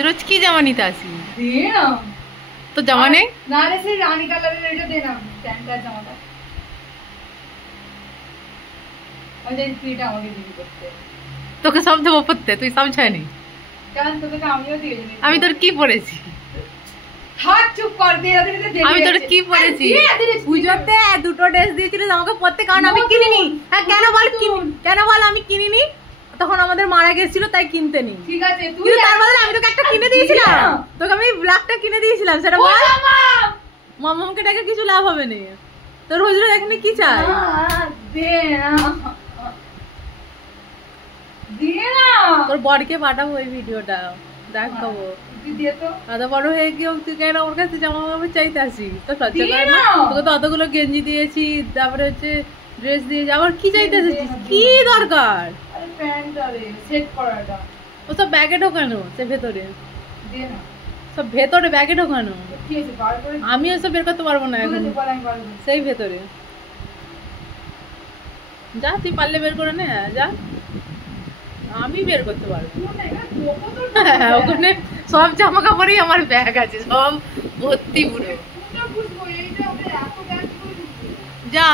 রোজ কি জামা নিতে আসি? তো জামা নেই? না রে, সেই রানী কালারের এটা দে না, প্যান্টটার জামাটা। ওই যে তুইটা আমাকে দিবি করতে। তোকে সব দেবো পড়তে, তুই সব ছায়নি। কেন তোকে তো আমিও দিয়ে দিবি। আমি তোর কি পরেছি? থাক চুপ কর দে, ওদের তো দেখে। আমি তোর কি পরেছি? পূজোতে দুটো ড্রেস দিয়েছিলিস আমাকে পরতে, কারণ আমি কিনিনি। হ্যাঁ কেন বল, কেন বল আমি কিনিনি? তখন আমাদের মারা গেছিল তাই কিনতে নি। ঠিক আছে, তুই তার বদলে আমি তোকে একটা কিনে দিয়েছিলাম। তোকে আমি ব্ল্যাকটা কিনে দিয়েছিলাম, সেটা বল। মামাকে ডেকে কিছু লাভ হবে না। তোর হুজুর এখানে কি চায়? দে না, দে না। তোর বরকে পাঠাবো এই ভিডিওটা, দেখাবো। তুই দে তো। এত বড় হয়ে গিয়েও তুই কেন ওর কাছে জামা কাপড় চাইতে আসিস? তো লজ্জা করে না? তোকে তো অতগুলো গেঞ্জি দিয়েছি, তারপরে হচ্ছে ড্রেস দিয়েছি, আবার কি চাইতে আসিস? কি দরকার? আরে প্যান্টটা রে, সেট করাটা। ও সব ব্যাগে ঢোকানো, সে ভেতরে দে না। সব ভেতরে ব্যাগে ঢোকানো। কি হয়েছে, বার করে? আমি ওসব বের করতে পারবো না এখন, সেই ভেতরে। যা তুই পারলে বের করে নে, যা। আমি বের করতে পারবো ওখানে সব জামা কাপড়ই আমার ব্যাগ আছে, সব ভর্তি পুরো। যা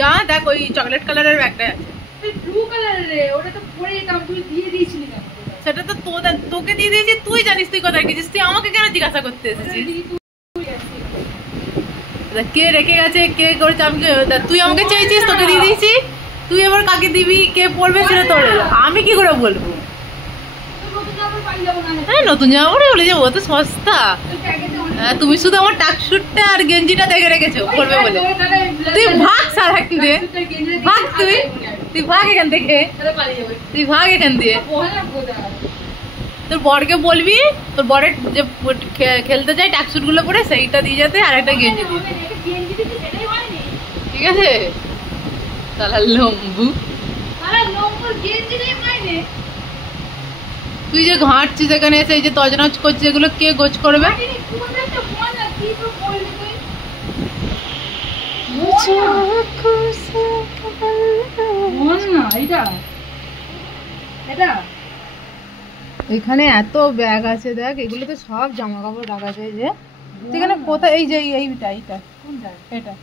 যা দেখ, ওই চকলেট কালারের ব্যাগটা আছে। ব্লু কালারের, ওটা তো পরে যেতাম, তুই দিয়ে দিয়েছিলি কেন? সেটা তো তোকে দিয়ে দিয়েছি, তুই জানিস তুই কোথায় গেছিস। তুই আমাকে কেন জিজ্ঞাসা করতে এসেছিস? কে রেখে গেছে, কে করেছে? তুই আমাকে চেয়েছিস, তোকে দিয়ে দিয়েছি। তুই এবার কাকে দিবি, কে পড়বে সেটা তোর, আমি কি করে বলবো? হ্যাঁ নতুন জামা পরে বলে যাবো, তো সস্তা। তুমি শুধু আমার টাকশুটটা আর গেঞ্জিটা দেখে রেখেছো পড়বে বলে। তুই ভাগ সারা এখান দিয়ে, ভাগ। তুই ভাগ এখান থেকে, তুই ভাগ এখান দিয়ে। তোর বরকে বলবি, তোর বরের যে খেলতে যায় টাকশুট গুলো পরে সেইটা দিয়ে যেতে, আর একটা গেঞ্জি দিয়ে। ঠিক আছে? তাহলে লম্বু তুই যে ঘাঁটছিস এখানে এসে, এই যে তজনজ করছিস, এগুলো কে গোছ করবে? এখানে এত ব্যাগ আছে, দেখ এগুলো তো সব জামা কাপড় রাখা যায়। যে সেখানে কোথায়, এই যে এইটা এটা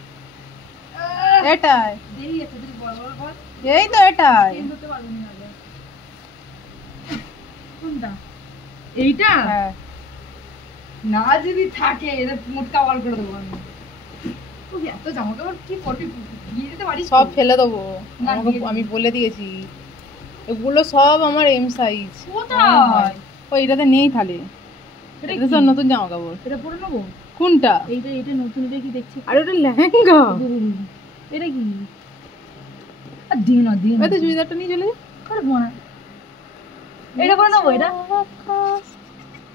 এটাই, এই তো এটাই। এইটা না যদি থাকে, এটা মোটকা বার করে দেবো আমি। এত জামা কাপড় কি করবি? দিয়ে দিতে পারিস? সব ফেলে দেবো, আমি বলে দিয়েছি। এগুলো সব আমার এম সাইজ। কোথায়? ওই এটাতে নেই তাহলে। এটা সব নতুন জামা কাপড়। এটা পরে নেবো। কোনটা? এটা নতুন, এটা কি দেখছি? আরে ওটা লেহেঙ্গা। এটা কি? দিন এতে চুড়িদারটা নিয়ে চলে যা। এটা করে নেবো। এটা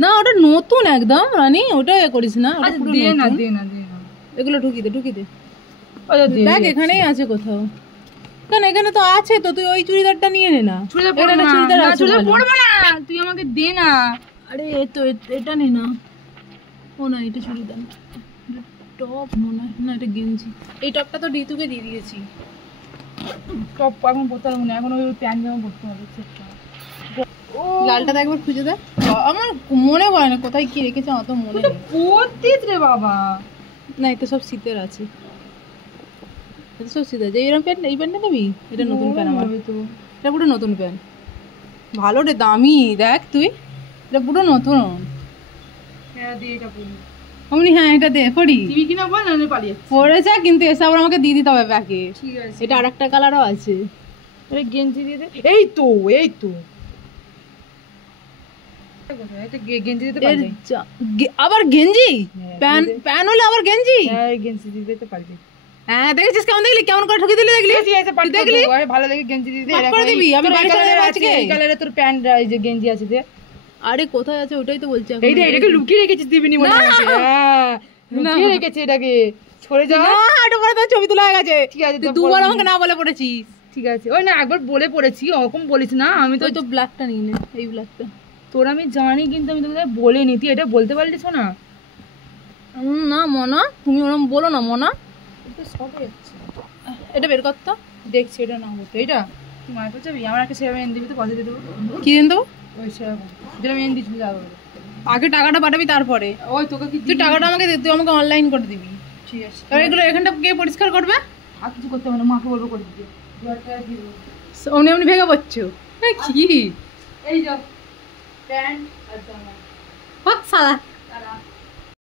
না, ওটা নতুন একদম রানী, ওটা করিস না। এগুলো ঢুকি দে। দেখ এখানেই আছে কোথাও। কেন এখানে তো আছে তো, তুই ওই চুড়িদারটা নিয়ে নে না। চুড়িদার পরবো না, তুই আমাকে দে না। আরে তো এটা নে না। ও না, এটা চুড়িদার, টপ মনে হয় না, এটা গেঞ্জি। এই টপটা তো ঋতুকে দিয়ে দিয়েছি। টপ এখন পরতে হবে না, এখন ওই প্যান্ট জামা পরতে হবে। লালটা একবার খুঁজে দে, আমার মনে পড়ে না কোথায় কি রেখেছে, অত মনে নেই। পরতিস রে বাবা। না এটা সব শীতের আছে, এটা সব শীতের। এইরকম প্যান্ট, এই প্যান্টটা নিবি? এটা নতুন প্যান্ট আমার, এটা পুরো নতুন প্যান্ট, ভালো রে, দামি। দেখ তুই, এটা পুরো নতুন। অমনি হ্যাঁ এটা দে, পড়ি পড়েছে, কিন্তু এসে আবার আমাকে দিয়ে দিতে হবে ব্যাগে। এটা আর একটা কালারও আছে। গেঞ্জি দিয়ে দে। এই তো গেঞ্জি দিতে পারবি? আবার গেঞ্জি? প্যান হলে আবার গেঞ্জি? হ্যাঁ গেঞ্জি দিতে পারবি। হ্যাঁ দেখেছিস কেমন দেখলি, কেমন করে ঠকি দিলি, দেখলি? ভালো দেখে গেঞ্জি দিয়ে দিবি। আমি বাড়ি চলে যাবো আজকে। এই কালারে তোর প্যান্ট, এই যে গেঞ্জি আছে দে। আরে কোথায় আছে ওটাই তো বলছি। এটাকে লুকিয়ে রেখেছিস, দিবি নি মনে হচ্ছে। হ্যাঁ লুকিয়ে রেখেছি এটাকে, সরে যা। না এটা পরে তো ছবি তোলা হয়ে গেছে। ঠিক আছে, তুই দুবার আমাকে না বলে পড়েছিস। ঠিক আছে, ওই না একবার বলে পড়েছি, ওরকম বলিস না। আমি তো ব্ল্যাকটা নিয়ে নে, এই ব্ল্যাকটা। তোর আমি জানি, কিন্তু আমি তোকে বলিনি, তুই এটা বলতে পারলি না। না মনা, তুমি ওরকম বলো না মনা। এটা বের কর তো, দেখছি। এটা না হতো, এটা তুই মায়ের কাছে যাবি, আমার একটা সেবা এনে দিবি তো, পয়সা দিয়ে দেবো। কি এনে দেবো? ওই সেরকম যেটা আমি এনে দিচ্ছি যাবো আগে টাকাটা পাঠাবি তারপরে। ওই তোকে কি তুই টাকাটা আমাকে দে, তুই আমাকে অনলাইন করে দিবি। ঠিক আছে। আর এগুলো এখানটা কে পরিষ্কার করবে? আর কিছু করতে হবে না, মাকে বলবো করে দিতে। অমনি অমনি ভেঙে পড়ছো কি? এই যাও প্যান্ট আর জামা। সাদা